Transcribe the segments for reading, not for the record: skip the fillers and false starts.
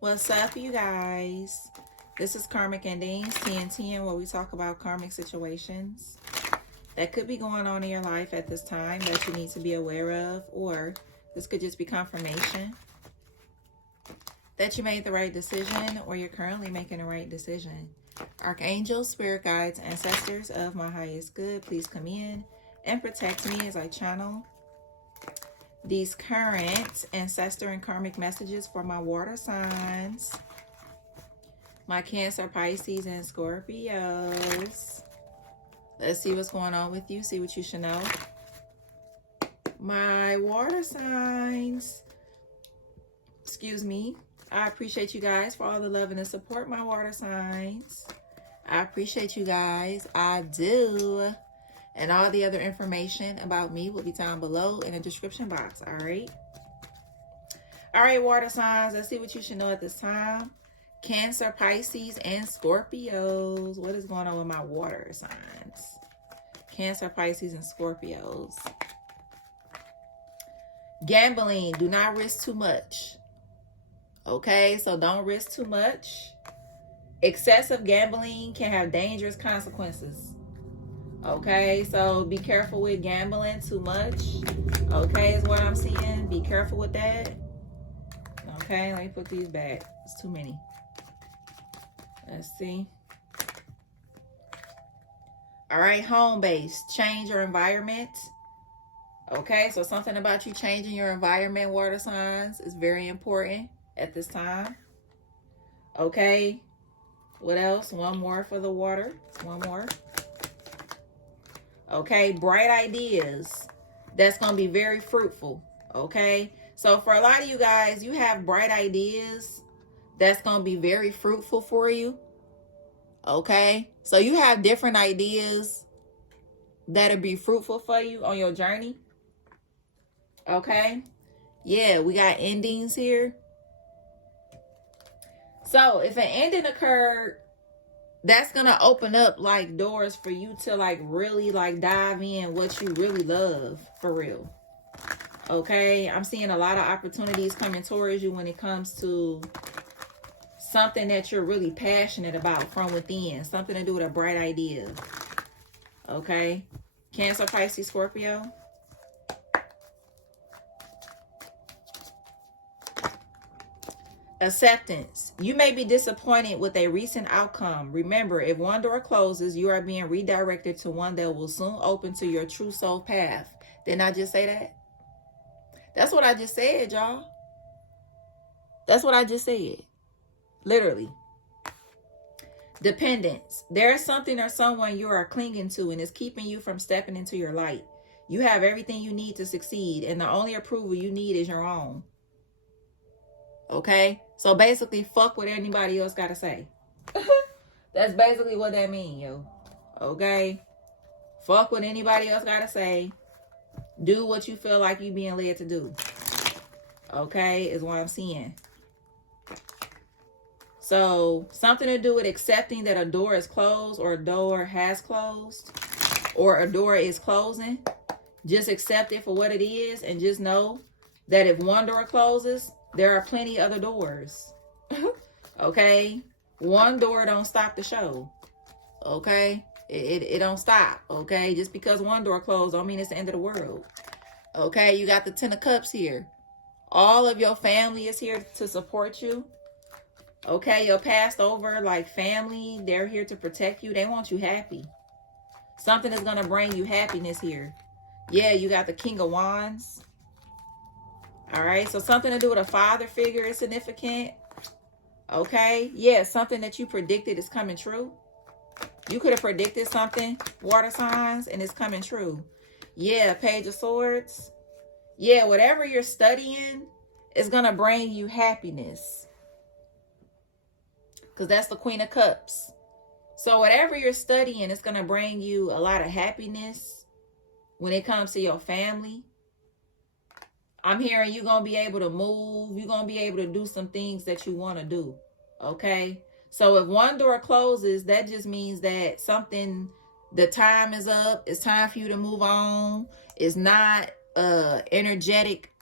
What's up, you guys? This is Karmic Endings 1010, where we talk about karmic situations that could be going on in your life at this time that you need to be aware of, or this could just be confirmation that you made the right decision or you're currently making the right decision. Archangels, spirit guides, ancestors of my highest good, please come in and protect me as I channel these current ancestor and karmic messages for my water signs, my Cancer, Pisces, and Scorpios. Let's see what's going on with you, see what you should know. My water signs, excuse me. I appreciate you guys for all the love and the support, my water signs. I appreciate you guys. I do. And all the other information about me will be down below in the description box, all right? All right, water signs, let's see what you should know at this time. Cancer, Pisces, and Scorpios. What is going on with my water signs? Cancer, Pisces, and Scorpios. Gambling, do not risk too much. Okay, so don't risk too much. Excessive gambling can have dangerous consequences. Okay, so be careful with gambling too much. Okay, is what I'm seeing. Be careful with that. Okay, let me put these back. It's too many. Let's see. All right, home base. Change your environment. Okay, so something about you changing your environment, water signs, is very important at this time. Okay, what else? One more for the water. One more. Okay, bright ideas. That's going to be very fruitful. Okay, so for a lot of you guys, you have bright ideas that's going to be very fruitful for you. Okay, so you have different ideas that'll be fruitful for you on your journey. Okay, yeah, we got endings here. So if an ending occurred, that's going to open up like doors for you to like really like dive in what you really love for real. Okay, I'm seeing a lot of opportunities coming towards you when it comes to something that you're really passionate about from within. Something to do with a bright idea. Okay, Cancer, Pisces, Scorpio. Acceptance. You may be disappointed with a recent outcome. Remember, if one door closes, you are being redirected to one that will soon open to your true soul path. Didn't I just say that? That's what I just said, y'all. That's what I just said. Literally. Dependence. There is something or someone you are clinging to and is keeping you from stepping into your light. You have everything you need to succeed, and the only approval you need is your own. Okay, so basically fuck what anybody else gotta say. That's basically what that means, yo. Okay, fuck what anybody else gotta say. Do what you feel like you being led to do. Okay, is what I'm seeing. So something to do with accepting that a door is closed, or a door has closed, or a door is closing. Just accept it for what it is, and just know that if one door closes, there are plenty other doors. Okay, one door don't stop the show. Okay, it don't stop. Okay, just because one door closed don't mean it's the end of the world. Okay, you got the 10 of Cups here. All of your family is here to support you. Okay, your passed over like family, they're here to protect you. They want you happy. Something is gonna bring you happiness here. Yeah, you got the King of Wands. All right, so something to do with a father figure is significant. Okay, yeah, something that you predicted is coming true. You could have predicted something, water signs, and it's coming true. Yeah, Page of Swords. Yeah, whatever you're studying is going to bring you happiness. Because that's the Queen of Cups. So whatever you're studying is going to bring you a lot of happiness when it comes to your family. I'm hearing you're going to be able to move. You're going to be able to do some things that you want to do. Okay? So if one door closes, that just means that something, the time is up. It's time for you to move on. It's not energetic.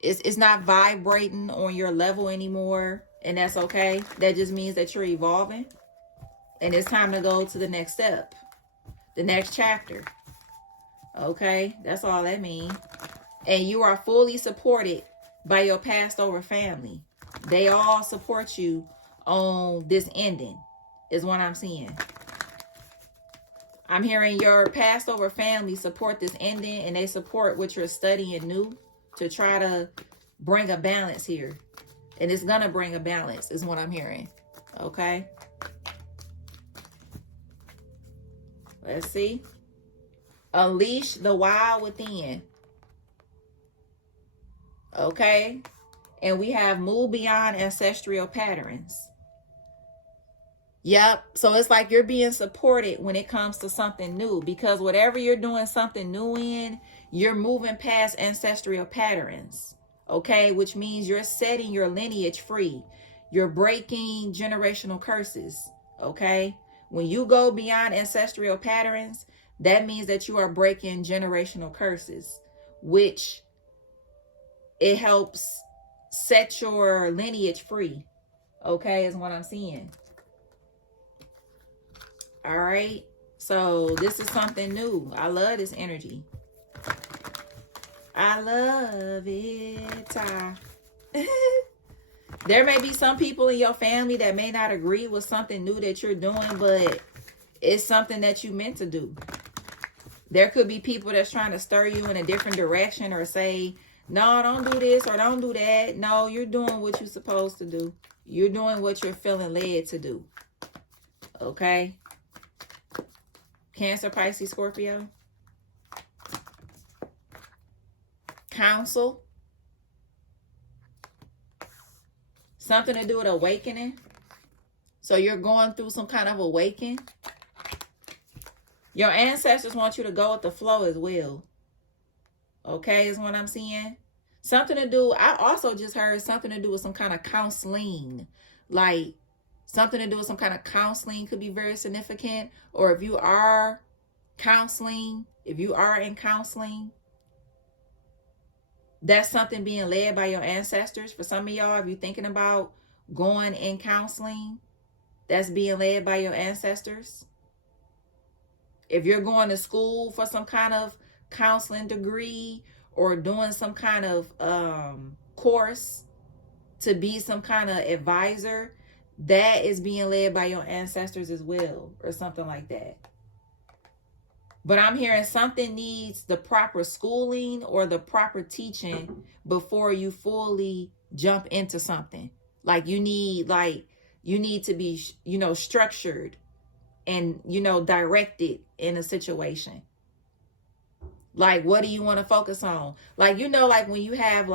It's not vibrating on your level anymore. And that's okay. That just means that you're evolving. And it's time to go to the next step. The next chapter. Okay? That's all that means. And you are fully supported by your passed over family. They all support you on this ending, is what I'm seeing. I'm hearing your passed over family support this ending, and they support what you're studying new to try to bring a balance here. And it's going to bring a balance, is what I'm hearing. Okay? Let's see. Unleash the wild within. Okay? And we have move beyond ancestral patterns. Yep. So it's like you're being supported when it comes to something new, because whatever you're doing something new in, you're moving past ancestral patterns. Okay? Which means you're setting your lineage free. You're breaking generational curses. Okay? When you go beyond ancestral patterns, that means that you are breaking generational curses, which it helps set your lineage free. Okay, is what I'm seeing. All right. So this is something new. I love this energy. I love it. There may be some people in your family that may not agree with something new that you're doing, but it's something that you meant to do. There could be people that's trying to stir you in a different direction or say, no, don't do this or don't do that. No, you're doing what you're supposed to do. You're doing what you're feeling led to do. Okay? Cancer, Pisces, Scorpio. Counsel. Something to do with awakening. So you're going through some kind of awakening. Your ancestors want you to go with the flow as well. Okay, is what I'm seeing. Something to do, I also just heard something to do with some kind of counseling. Like something to do with some kind of counseling could be very significant. Or if you are counseling, if you are in counseling, that's something being led by your ancestors. For some of y'all, if you're thinking about going in counseling, that's being led by your ancestors. If you're going to school for some kind of counseling degree or doing some kind of course to be some kind of advisor, that is being led by your ancestors as well, or something like that. But I'm hearing something needs the proper schooling or the proper teaching before you fully jump into something. Like you need to be, structured and, directed in a situation. Like, what do you want to focus on? Like, like when you have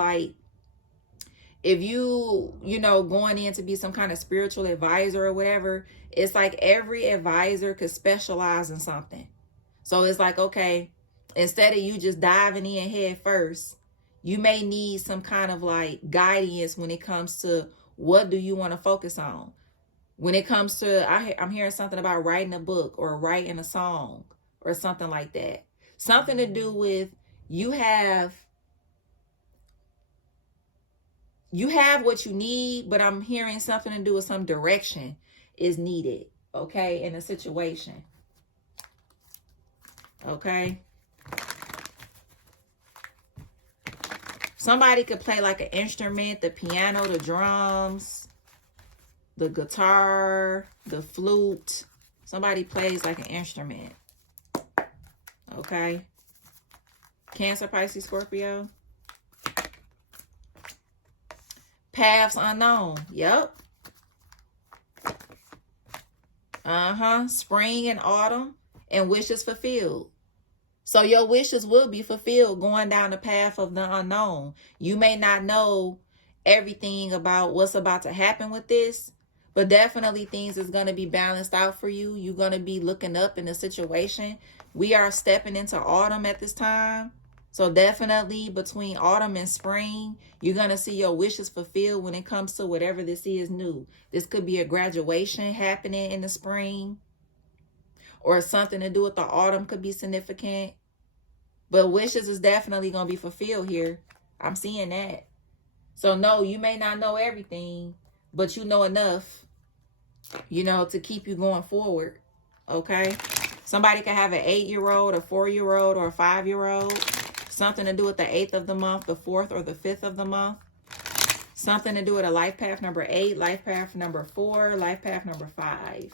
if you, going in to be some kind of spiritual advisor or whatever, it's like every advisor could specialize in something. So it's like, okay, instead of you just diving in head first, you may need some kind of guidance when it comes to what do you want to focus on. When it comes to, I'm hearing something about writing a book or writing a song or something like that. Something to do with you have what you need, but I'm hearing something to do with some direction is needed, okay, in a situation. Okay. Somebody could play like an instrument, the piano, the drums, the guitar, the flute. Somebody plays like an instrument. Okay. Cancer, Pisces, Scorpio. Paths unknown. Yep. Spring and autumn and wishes fulfilled. So your wishes will be fulfilled going down the path of the unknown. You may not know everything about what's about to happen with this, but definitely things is going to be balanced out for you. You're going to be looking up in the situation. We are stepping into autumn at this time. So definitely between autumn and spring, you're going to see your wishes fulfilled when it comes to whatever this is new. This could be a graduation happening in the spring, or something to do with the autumn could be significant. But wishes is definitely going to be fulfilled here. I'm seeing that. So no, you may not know everything, but you know enough, you know, to keep you going forward. Okay. Somebody can have an 8-year-old, a 4-year-old, or a 5-year-old. Something to do with the 8th of the month, the 4th or the 5th of the month. Something to do with a life path number 8, life path number 4, life path number 5.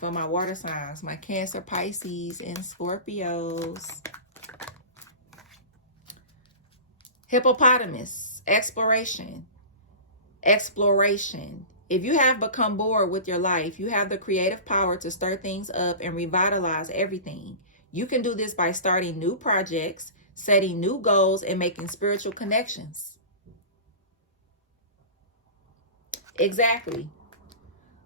For my water signs, my Cancer, Pisces, and Scorpios. Hippopotamus, exploration. Exploration. If you have become bored with your life, you have the creative power to stir things up and revitalize everything. You can do this by starting new projects, setting new goals, and making spiritual connections. Exactly.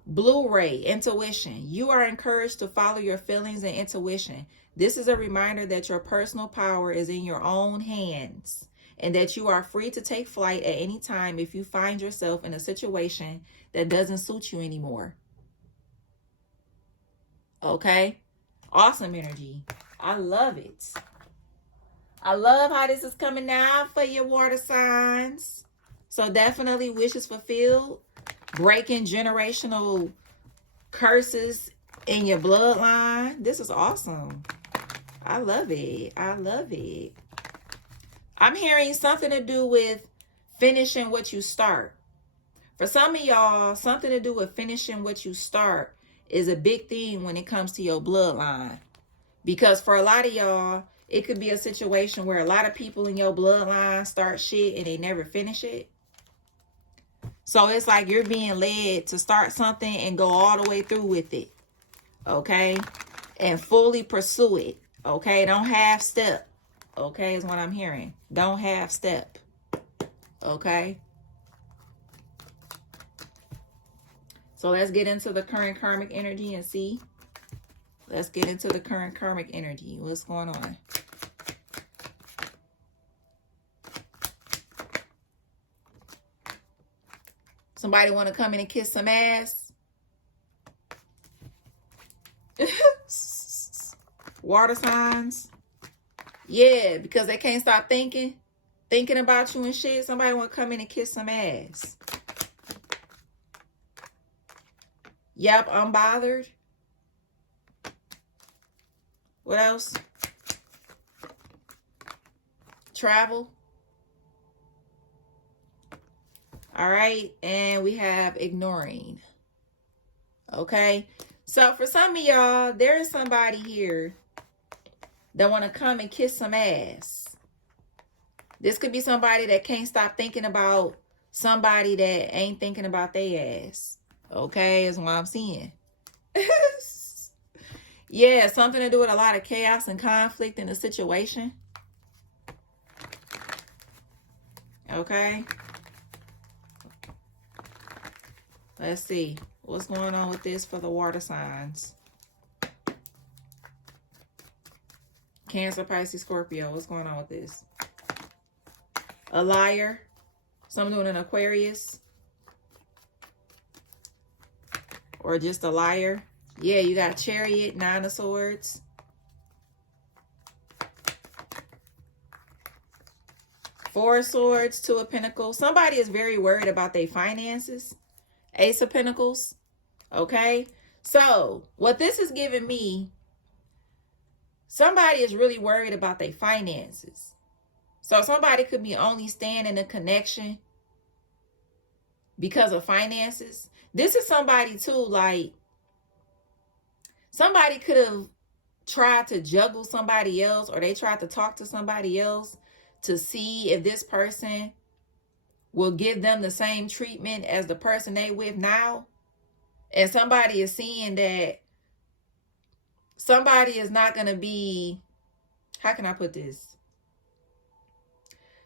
Blu-ray, intuition. You are encouraged to follow your feelings and intuition. This is a reminder that your personal power is in your own hands and that you are free to take flight at any time if you find yourself in a situation that doesn't suit you anymore. Okay? Awesome energy. I love it. I love how this is coming out for your water signs. So definitely wishes fulfilled. Breaking generational curses in your bloodline. This is awesome. I love it. I love it. I'm hearing something to do with finishing what you start. For some of y'all, something to do with finishing what you start is a big thing when it comes to your bloodline. Because for a lot of y'all, it could be a situation where a lot of people in your bloodline start shit and they never finish it. So it's like you're being led to start something and go all the way through with it. Okay? And fully pursue it. Okay? Don't half step. Okay? Is what I'm hearing. Don't half step. Okay? So let's get into the current karmic energy and see. Let's get into the current karmic energy. What's going on? Somebody want to come in and kiss some ass? Water signs? Yeah, because they can't stop thinking about you and shit. Somebody want to come in and kiss some ass. Yep, I'm bothered. What else? Travel. All right. And we have ignoring. Okay. So for some of y'all, there is somebody here that want to come and kiss some ass. This could be somebody that can't stop thinking about somebody that ain't thinking about their ass. Okay. Is what I'm seeing. Yeah, something to do with a lot of chaos and conflict in the situation. Okay. Let's see. What's going on with this for the water signs? Cancer, Pisces, Scorpio. What's going on with this? A liar. Someone doing an Aquarius. Or just a liar. Yeah, you got Chariot, 9 of Swords. Four of Swords, 2 of Pentacles. Somebody is very worried about their finances. Ace of Pentacles. Okay. So what this is giving me, somebody is really worried about their finances. So somebody could be only staying in a connection because of finances. This is somebody too, like, somebody could have tried to juggle somebody else, or they tried to talk to somebody else to see if this person will give them the same treatment as the person they with now. And somebody is seeing that somebody is not going to be, how can I put this?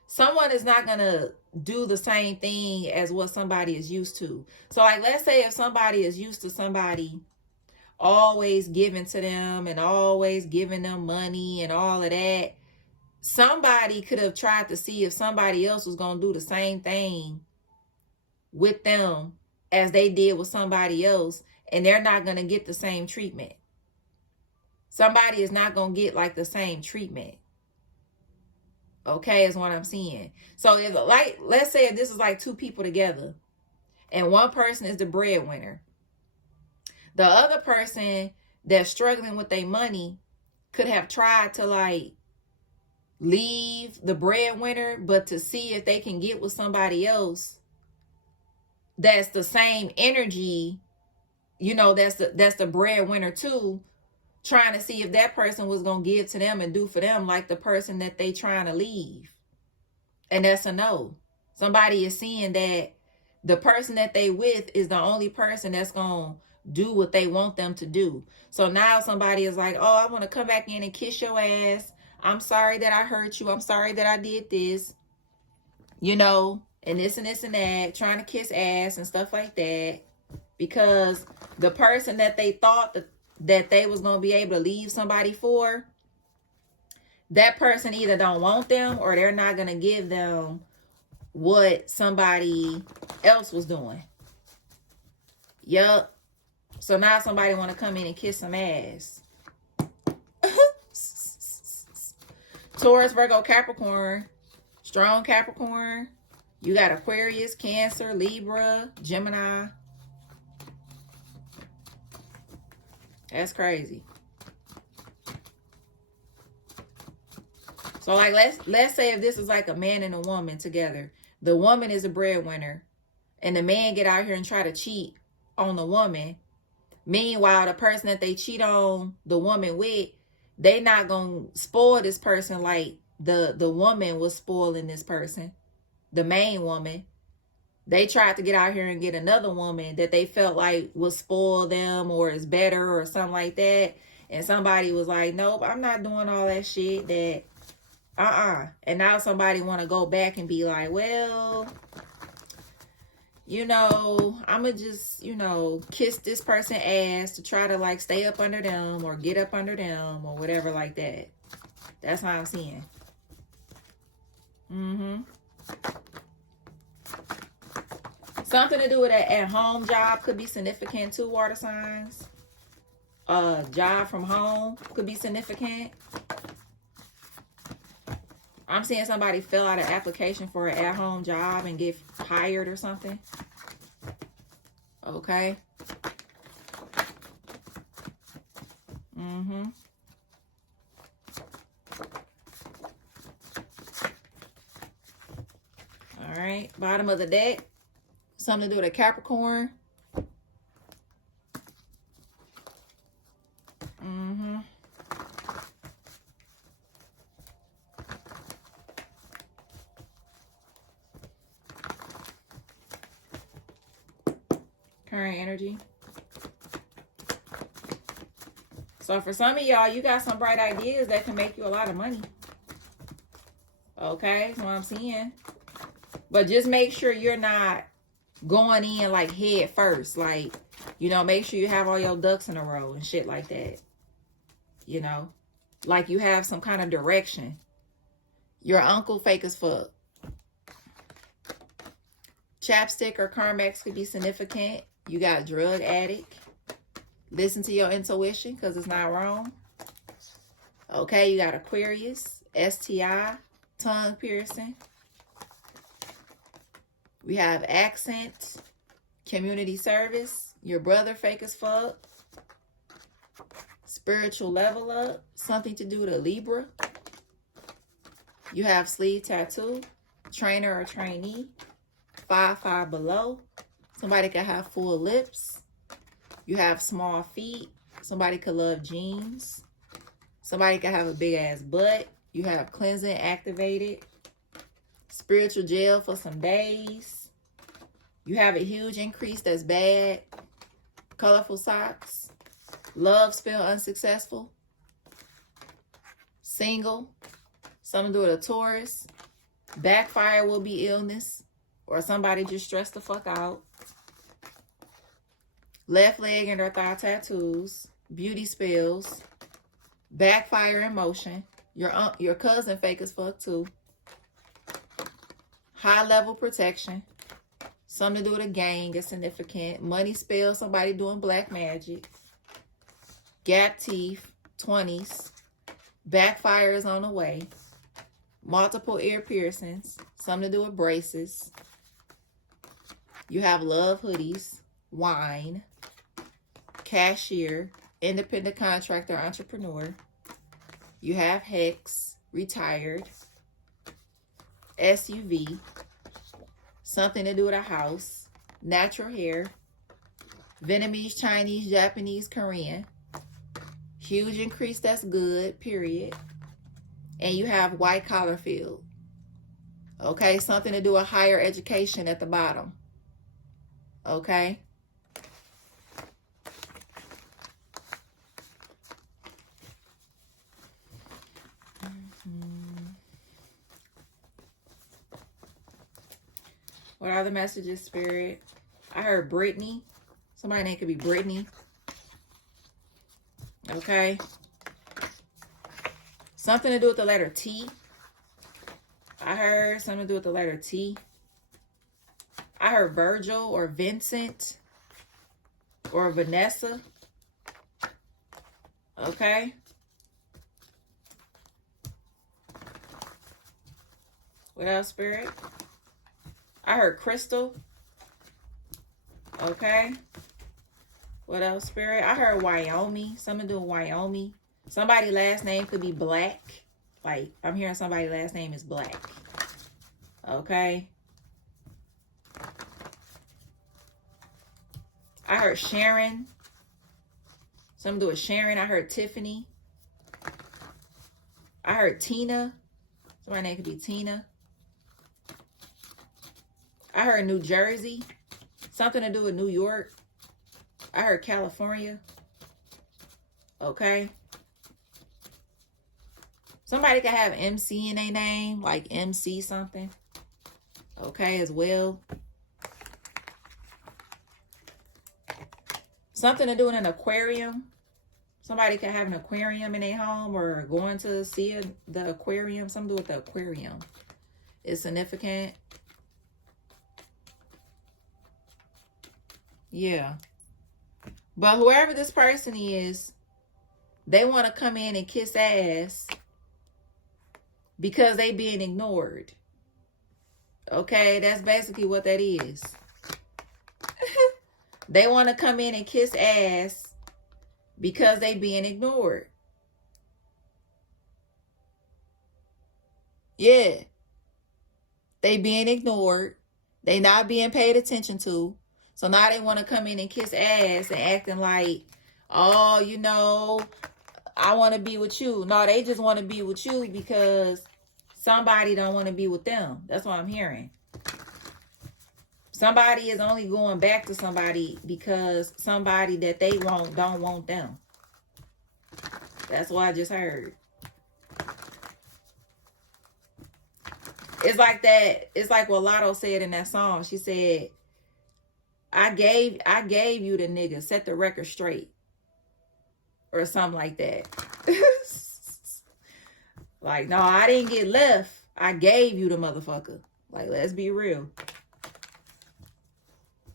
Someone is not going to do the same thing as what somebody is used to. So like, let's say if somebody is used to somebody always giving to them and always giving them money and all of that, somebody could have tried to see if somebody else was going to do the same thing with them as they did with somebody else, and they're not going to get the same treatment. Somebody is not going to get like the same treatment. Okay, is what I'm seeing. So if, like, let's say if this is like two people together and one person is the breadwinner, the other person that's struggling with their money could have tried to like leave the breadwinner, but to see if they can get with somebody else that's the same energy, you know, that's the breadwinner too, trying to see if that person was gonna give to them and do for them like the person that they trying to leave. And that's a no. Somebody is seeing that the person that they with is the only person that's gonna do what they want them to do. So now somebody is like, oh, I want to come back in and kiss your ass. I'm sorry that I hurt you. I'm sorry that I did this. You know, and this and this and that, trying to kiss ass and stuff like that. Because the person that they thought that they was going to be able to leave somebody for, that person either don't want them or they're not going to give them what somebody else was doing. Yup. So now somebody want to come in and kiss some ass. Taurus, Virgo, Capricorn. Strong Capricorn. You got Aquarius, Cancer, Libra, Gemini. That's crazy. So like let's say if this is like a man and a woman together. The woman is a breadwinner and the man get out here and try to cheat on the woman. Meanwhile, the person that they cheat on the woman with, they not gonna spoil this person like the woman was spoiling this person, the main woman. They tried to get out here and get another woman that they felt like will spoil them or is better or something like that. And somebody was like, nope, I'm not doing all that shit. That And now somebody want to go back and be like, well, you know, I'm going to just, you know, kiss this person ass to try to like stay up under them or get up under them or whatever like that. That's how I'm seeing. Something to do with an at-home job could be significant too, water signs. Job from home could be significant. I'm seeing somebody fill out an application for an at-home job and get hired or something. Okay. All right. Bottom of the deck. Something to do with a Capricorn. Current energy. So for some of y'all, you got some bright ideas that can make you a lot of money. Okay, that's what I'm seeing. But just make sure you're not going in like head first. Like, you know, make sure you have all your ducks in a row and shit like that. You know, like you have some kind of direction. Your uncle fake as fuck. Chapstick or Karmic could be significant. You got drug addict. Listen to your intuition because it's not wrong. Okay, you got Aquarius, STI, tongue piercing. We have accent, community service, your brother fake as fuck. Spiritual level up, something to do with a Libra. You have sleeve tattoo, trainer or trainee, 5'5" below. Somebody could have full lips. You have small feet. Somebody could love jeans. Somebody could have a big ass butt. You have cleansing activated. Spiritual jail for some days. You have a huge increase that's bad. Colorful socks. Love spell unsuccessful. Single. Something to do with a Taurus. Backfire will be illness. Or somebody just stressed the fuck out. Left leg and her thigh tattoos. Beauty spells. Backfire emotion. Your cousin fake as fuck too. High level protection. Something to do with a gang is significant. Money spell, somebody doing black magic. Gap teeth, 20s. Backfire is on the way. multiple ear piercings, something to do with braces. You have love hoodies, wine, cashier, independent contractor, entrepreneur. You have hex, retired, SUV, something to do with a house, natural hair, Vietnamese, Chinese, Japanese, Korean, huge increase, that's good, period. And you have white collar field. Okay, something to do with higher education at the bottom. Okay. What are the messages, Spirit? I heard Brittany. Somebody's name could be Brittany. Okay. Something to do with the letter T. I heard something to do with the letter T. I heard Virgil or Vincent or Vanessa. Okay. What else, Spirit? I heard Crystal. Okay. What else, Spirit? I heard Wyoming. Something to do with Wyoming. Somebody's last name could be Black. Like, I'm hearing somebody's last name is Black. Okay. I heard Sharon. Something to do with Sharon. I heard Tiffany. I heard Tina. Somebody's name could be Tina. I heard New Jersey. Something to do with New York. I heard California. Okay. Somebody could have MC in their name, like MC something. Okay, as well. Something to do with an aquarium. Somebody could have an aquarium in their home or going to see the aquarium. Something to do with the aquarium. It's significant. Yeah. But whoever this person is, they want to come in and kiss ass because they being ignored. Okay, that's basically what that is. They want to come in and kiss ass because they being ignored. Yeah. They being ignored. They not being paid attention to. So now they want to come in and kiss ass and acting like, oh, you know, I want to be with you. No, they just want to be with you because somebody don't want to be with them. That's what I'm hearing. Somebody is only going back to somebody because somebody that they want don't want them. That's what I just heard. It's like that. It's like what Lotto said in that song. She said, I gave you the nigga, set the record straight. Or something like that. Like, no, I didn't get left. I gave you the motherfucker. Like, let's be real.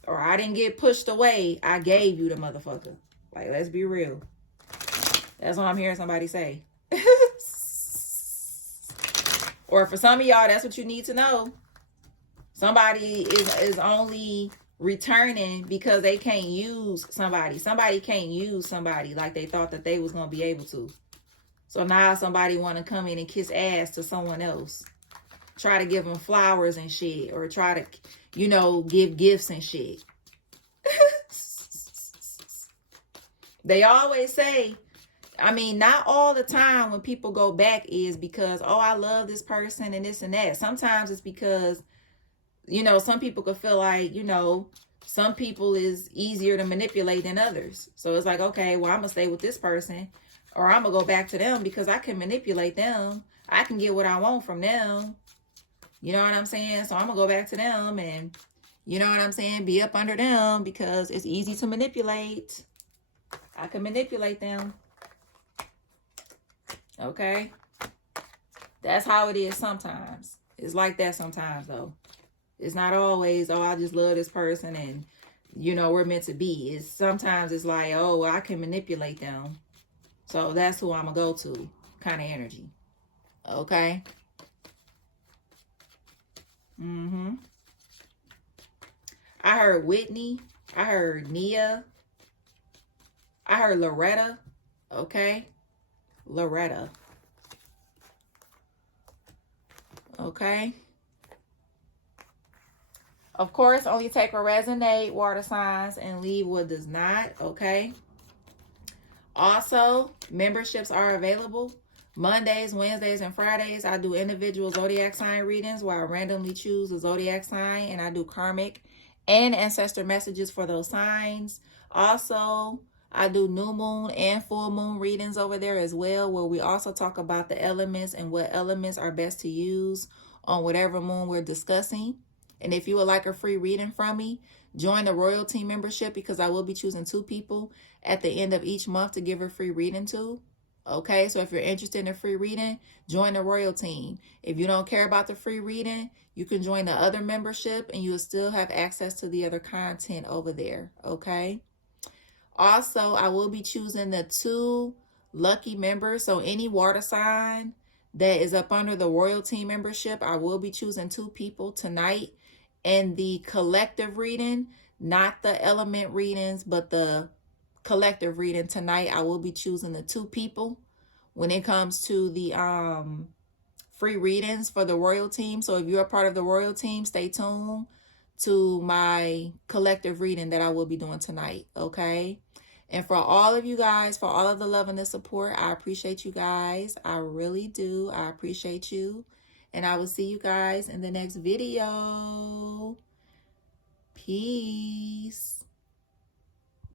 Or I didn't get pushed away. I gave you the motherfucker. Like, let's be real. That's what I'm hearing somebody say. Or for some of y'all, that's what you need to know. Somebody is only returning because they can't use somebody. Somebody can't use somebody like they thought that they was going to be able to. So now somebody want to come in and kiss ass to someone else. Try to give them flowers and shit. Or try to, you know, give gifts and shit. They always say, I mean, not all the time when people go back is because, oh, I love this person and this and that. Sometimes it's because, you know, some people could feel like, you know, some people is easier to manipulate than others. So it's like, okay, well, I'm going to stay with this person or I'm going to go back to them because I can manipulate them. I can get what I want from them. You know what I'm saying? So I'm going to go back to them and, you know what I'm saying, be up under them because it's easy to manipulate. I can manipulate them. Okay? That's how it is sometimes. It's like that sometimes, though. It's not always, oh, I just love this person and, you know, we're meant to be. It's sometimes it's like, oh, well, I can manipulate them. So that's who I'm going to go to kind of energy. Okay? I heard Whitney. I heard Nia. I heard Loretta. Okay. Loretta. Okay. Of course, only take what resonate, water signs, and leave what does not. Okay. Also, memberships are available. Mondays, Wednesdays, and Fridays, I do individual zodiac sign readings where I randomly choose a zodiac sign, and I do karmic and ancestor messages for those signs. Also, I do new moon and full moon readings over there as well, where we also talk about the elements and what elements are best to use on whatever moon we're discussing. And if you would like a free reading from me, join the royalty membership, because I will be choosing 2 people at the end of each month to give a free reading to. Okay, so if you're interested in a free reading, join the royal team. If you don't care about the free reading, you can join the other membership and you will still have access to the other content over there. Okay. Also, I will be choosing the 2 lucky members. So any water sign that is up under the royalty membership, I will be choosing 2 people tonight. And the collective reading, not the element readings, but the collective reading tonight, I will be choosing the 2 people when it comes to the free readings for the royal team. So if you're a part of the royal team, stay tuned to my collective reading that I will be doing tonight. Okay. And for all of you guys, for all of the love and the support, I appreciate you guys. I really do. I appreciate you. And I will see you guys in the next video. Peace.